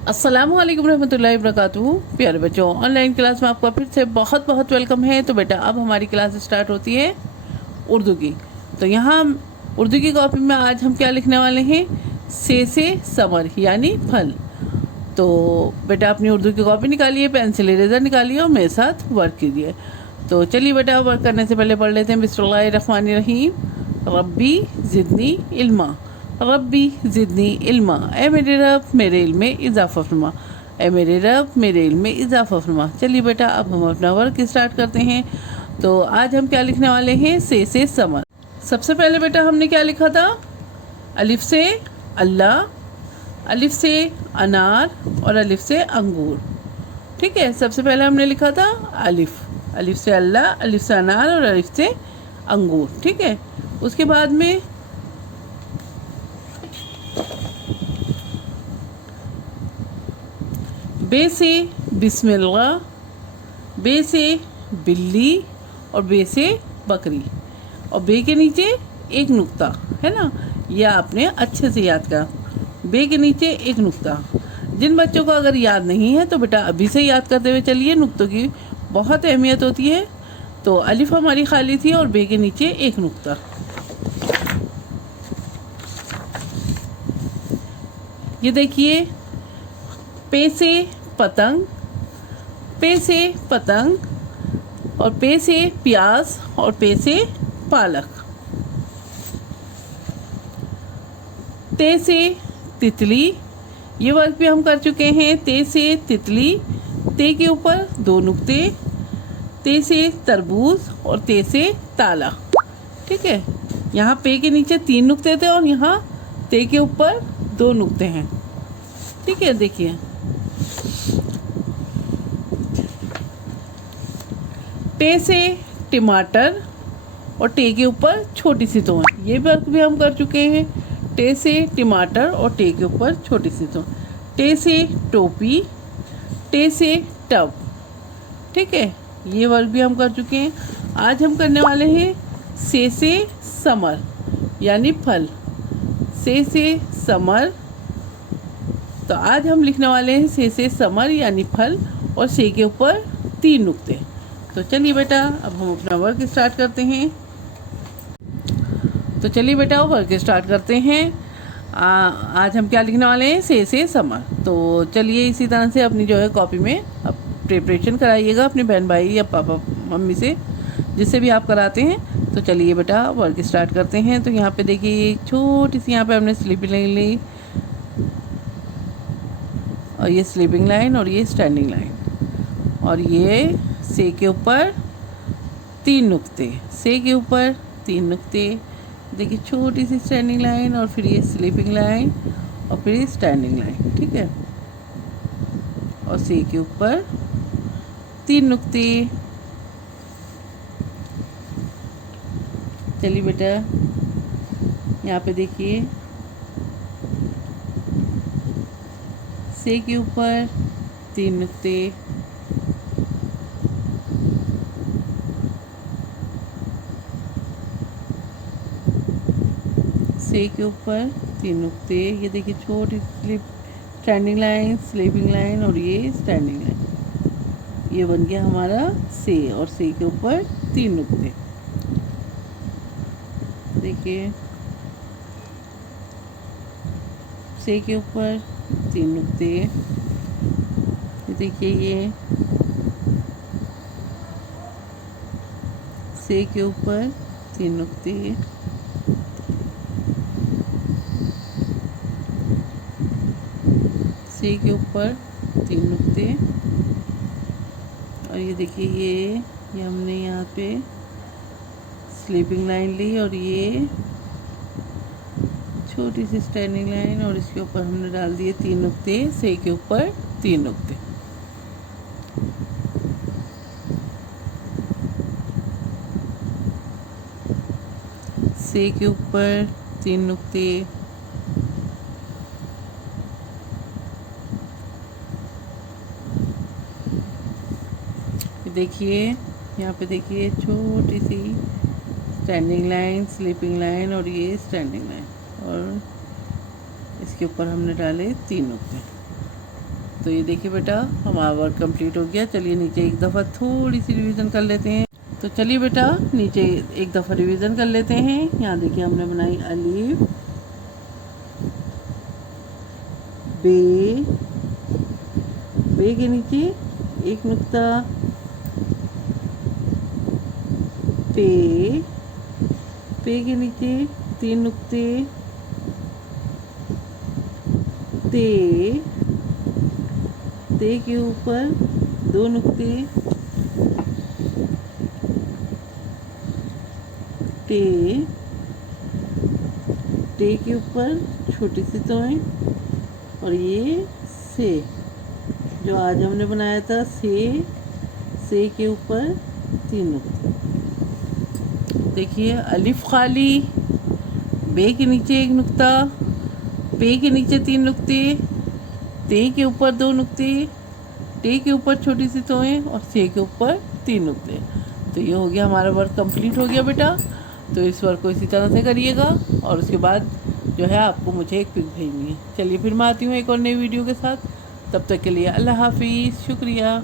अस्सलामु अलैकुम रहमतुल्लाहि वबरकातुहू। प्यारे बच्चों, ऑनलाइन क्लास में आपका फिर से बहुत बहुत वेलकम है। तो बेटा अब हमारी क्लास स्टार्ट होती है उर्दू की। तो यहाँ उर्दू की कॉपी में आज हम क्या लिखने वाले हैं? से समर यानी फल। तो बेटा अपनी उर्दू की कॉपी निकालिए, पेंसिल इरेज़र निकालिए और मेरे साथ वर्क कीजिए। तो चलिए बेटा, वर्क करने से पहले पढ़ लेते हैं बिस्मिल्लाहिर्रहमानिर्रहीम। रब्बी ज़िदनी इल्मा, रब्बी ज़िदनी इल्मा, ए मेरे रब मेरे इल्म में इजाफ़ा फरमा, ए मेरे रब मेरे इल्म में इजाफ़ा फरमा। चलिए बेटा अब हम अपना वर्क स्टार्ट करते हैं। तो आज हम क्या लिखने वाले हैं? से समर। सबसे पहले बेटा हमने क्या लिखा था? अलिफ से अल्लाह, अलिफ से अनार और अलिफ से अंगूर। ठीक है, सबसे पहले हमने लिखा था अलिफ, अलिफ से अल्लाह, अलिफ से अनार और अलिफ से अंगूर। ठीक है, उसके बाद में बे से बिस्मिल्लाह, बे से बिल्ली और बे से बकरी, और बे के नीचे एक नुक्ता है ना, यह आपने अच्छे से याद करा। बे के नीचे एक नुक्ता। जिन बच्चों को अगर याद नहीं है तो बेटा अभी से याद करते हुए चलिए, नुक्तों की बहुत अहमियत होती है। तो अलिफ हमारी खाली थी और बे के नीचे एक नुक्ता। ये देखिए, पे से पतंग, पे से पतंग और पे से प्याज और पे से पालक। ते से तितली, ये वर्क भी हम कर चुके हैं। ते से तितली, ते के ऊपर दो नुक्ते, ते से तरबूज और ते से ताला। ठीक है, यहाँ पे के नीचे तीन नुक्ते थे और यहाँ ते के ऊपर दो नुक्ते हैं। ठीक है, देखिए टे से टमाटर और टे के ऊपर छोटी सी तोन, ये वर्क भी हम कर चुके हैं। टे से टमाटर और टे के ऊपर छोटी सी तोन। टे से टोपी, टे से टब। ठीक है, ये वर्क भी हम कर चुके हैं। आज हम करने वाले हैं से समर यानी फल। से समर। तो आज हम लिखने वाले हैं से समर यानी फल और से के ऊपर तीन नुक्ते। तो चलिए बेटा अब हम अपना वर्क स्टार्ट करते हैं। तो चलिए बेटा वर्क स्टार्ट करते हैं। आज हम क्या लिखने वाले हैं? से समर। तो चलिए इसी तरह से अपनी जो है कॉपी में अब प्रिपरेशन कराइएगा अपने बहन भाई या पापा मम्मी से, जिससे भी आप कराते हैं। तो चलिए बेटा वर्क स्टार्ट करते हैं। तो यहाँ पे देखिए एक छोटी सी यहाँ पे हमने स्लीपिंग लाइन ली, और ये स्लीपिंग लाइन और ये स्टैंडिंग लाइन, और ये से के ऊपर तीन नुक्ते, से के ऊपर तीन नुक्ते। देखिए छोटी सी स्टैंडिंग लाइन और फिर ये स्लीपिंग लाइन और फिर ये स्टैंडिंग लाइन। ठीक है, और से के ऊपर तीन नुक्ते। चलिए बेटा यहाँ पे देखिए, से के ऊपर तीन नुक्ते, से के ऊपर तीन नुक्ते। ये देखिए छोटी स्टैंडिंग लाइन, स्लीपिंग लाइन और ये स्टैंडिंग लाइन। ये बन गया हमारा से, और से के ऊपर तीन नुक्ते। देखिए से के ऊपर तीन नुक्ते। ये देखिए ये से के ऊपर तीन नुक्ते, से के ऊपर तीन नुक्ते। और ये देखिए ये हमने यहाँ पे स्लीपिंग लाइन ली और ये छोटी सी स्टैंडिंग लाइन, और इसके ऊपर हमने डाल दिए तीन नुक्ते, से के ऊपर तीन नुक्ते। से के ऊपर तीन नुक्ते, देखिए यहाँ पे देखिए छोटी सी स्टैंडिंग लाइन, स्लीपिंग लाइन और ये स्टैंडिंग लाइन, और इसके ऊपर हमने डाले तीन नुक्ते। तो ये देखिए बेटा हमारा वर्क कंप्लीट हो गया। चलिए नीचे एक दफ़ा थोड़ी सी रिवीजन कर लेते हैं। तो चलिए बेटा नीचे एक दफ़ा रिवीजन कर लेते हैं। यहाँ देखिए हमने बनाई अलिफ बे, बे के नीचे एक नुक्ता, पे, पे के नीचे 3 नुक्ते, ते, ते के ऊपर 2 नुक्ते, टे, टे के ऊपर छोटी सी तोएं, और ये से जो आज हमने बनाया था, से के ऊपर 3 नुक्ते। देखिए अलिफ खाली, बे के नीचे एक नुक्ता, पे के नीचे 3 नुक्ते, ते के ऊपर 2 नुक्ते, टे के ऊपर छोटी सी तोएं, और से के ऊपर 3 नुक्ते। तो ये हो गया हमारा वर्क कंप्लीट हो गया बेटा। तो इस वर्क को इसी तरह से करिएगा और उसके बाद जो है आपको मुझे एक पिक भेजनी है। चलिए फिर मैं आती हूँ एक और नई वीडियो के साथ। तब तक के लिए अल्लाह हाफिज़, शुक्रिया।